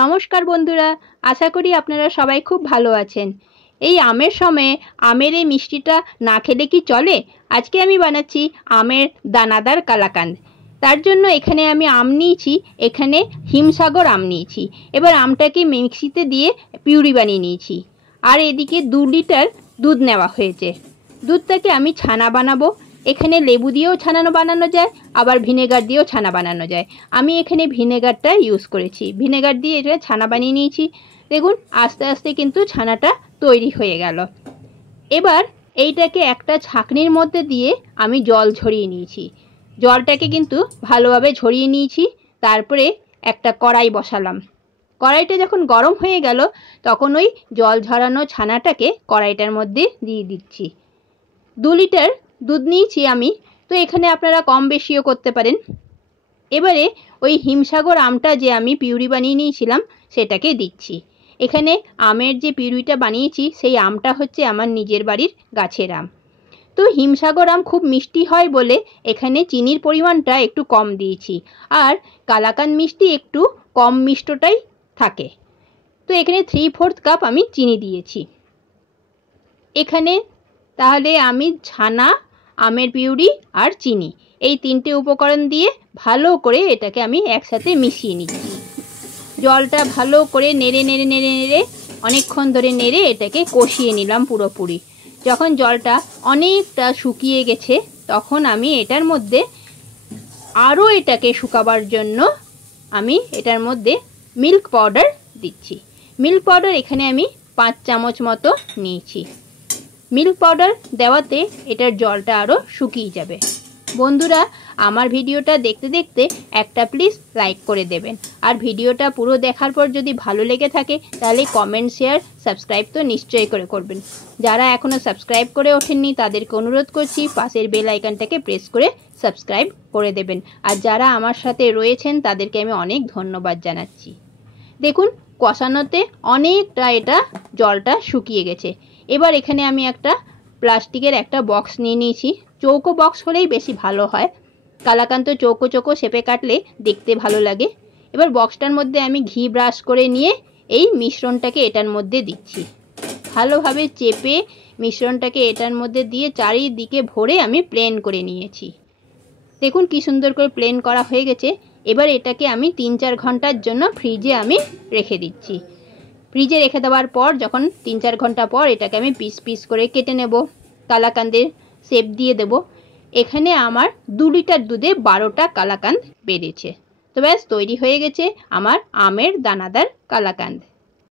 নমস্কার বন্ধুরা, আশা করি আপনারা সবাই খুব ভালো আছেন। এই আমের সময়ে আমের এই মিষ্টিটা না খেলে কি চলে? আজকে আমি বানাচ্ছি আমের দানাদার কালাকাঁদ। তার জন্য এখানে আমি আম নিয়েছি, এখানে হিমসাগর আম নিয়েছি। এবার আমটাকে মিক্সিতে দিয়ে পিউরি বানিয়ে নিয়েছি। আর এদিকে 2 লিটার দুধ নেওয়া হয়েছে। দুধটাকে আমি ছানা বানাবো। এখানে লেবু দিয়েও ছানা বানানো যায়, আবার ভিনেগার দিয়েও ছানা বানানো যায়। আমি এখানে ভিনেগারটা ইউজ করেছি। ভিনেগার দিয়ে এটা ছানা বানিয়ে নিয়েছি। দেখুন আস্তে আস্তে কিন্তু ছানাটা তৈরি হয়ে গেল। এবার এইটাকে একটা ছাঁকনির মধ্যে দিয়ে আমি জল ঝরিয়ে নিয়েছি। জলটাকে কিন্তু ভালোভাবে ঝরিয়ে নিয়েছি। তারপরে একটা কড়াই বসালাম। কড়াইটা যখন গরম হয়ে গেল তখন ওই জল ঝরানো ছানাটাকে কড়াইটার মধ্যে দিয়ে দিচ্ছি। 2 লিটার দুধ নিয়েছি আমি, তো এখানে আপনারা কম বেশিও করতে পারেন। এবারে ওই হিমসাগর আমটা যে আমি পিউরি বানিয়ে নিয়েছিলাম সেটাকে দিচ্ছি। এখানে আমের যে পিউরিটা বানিয়েছি সেই আমটা হচ্ছে আমার নিজের বাড়ির গাছের আম। তো হিমসাগর আম খুব মিষ্টি হয় বলে এখানে চিনির পরিমাণটা একটু কম দিয়েছি। আর কালাকাঁদ মিষ্টি একটু কম মিষ্টটাই থাকে। তো এখানে 3/4 কাপ আমি চিনি দিয়েছি। এখানে তাহলে আমি ছানা, আমের পিউরি আর চিনি এই 3টে উপকরণ দিয়ে ভালো করে এটাকে আমি একসাথে মিশিয়ে নিচ্ছি। জলটা ভালো করে নেড়ে নেড়ে নেড়ে নেড়ে অনেকক্ষণ ধরে নেড়ে এটাকে কষিয়ে নিলাম পুরোপুরি। যখন জলটা অনেকটা শুকিয়ে গেছে তখন আমি এটার মধ্যে আরও এটাকে শুকাবার জন্য আমি এটার মধ্যে মিল্ক পাউডার দিচ্ছি। মিল্ক পাউডার এখানে আমি 5 চামচ মতো নিয়েছি। মিল্ক পাউডার দেওয়াতে এটার জলটা আরও শুকিয়ে যাবে। বন্ধুরা, আমার ভিডিওটা দেখতে দেখতে একটা প্লিজ লাইক করে দেবেন। আর ভিডিওটা পুরো দেখার পর যদি ভালো লেগে থাকে তাহলে কমেন্ট, শেয়ার, সাবস্ক্রাইব তো নিশ্চয়ই করবেন। যারা এখনও সাবস্ক্রাইব করে ওঠেননি তাদেরকে অনুরোধ করছি পাশের বেল আইকনটাকে প্রেস করে সাবস্ক্রাইব করে দেবেন। আর যারা আমার সাথে রয়েছেন তাদেরকে আমি অনেক ধন্যবাদ জানাচ্ছি। দেখুন কষানোতে অনেকটা এটা জলটা শুকিয়ে গেছে। এবার এখানে আমি একটা প্লাস্টিকের একটা বক্স নিয়ে নিয়েছি। চৌকো বক্স হলেই বেশি ভালো হয়। কালাকাঁদ তো চৌকো চৌকো শেপে কাটলে দেখতে ভালো লাগে। এবার বক্সটার মধ্যে আমি ঘি ব্রাশ করে নিয়ে এই মিশ্রণটাকে এটার মধ্যে দিচ্ছি। ভালোভাবে চেপে মিশ্রণটাকে এটার মধ্যে দিয়ে চারিদিকে ভরে আমি প্লেন করে নিয়েছি। দেখুন কি সুন্দর করে প্লেন করা হয়ে গেছে। এবার এটাকে আমি 3-4 ঘন্টার জন্য ফ্রিজে আমি রেখে দিচ্ছি। ফ্রিজে রেখে দেওয়ার পর যখন 3-4 ঘন্টা পর এটাকে আমি পিস পিস করে কেটে নেব, কালাকাঁদের শেপ দিয়ে দেব। এখানে আমার 2 লিটার দুধে 12টা কালাকাঁদ বেরিয়েছে। তো ব্যাস তৈরি হয়ে গেছে আমার আমের দানাদার কালাকাঁদ।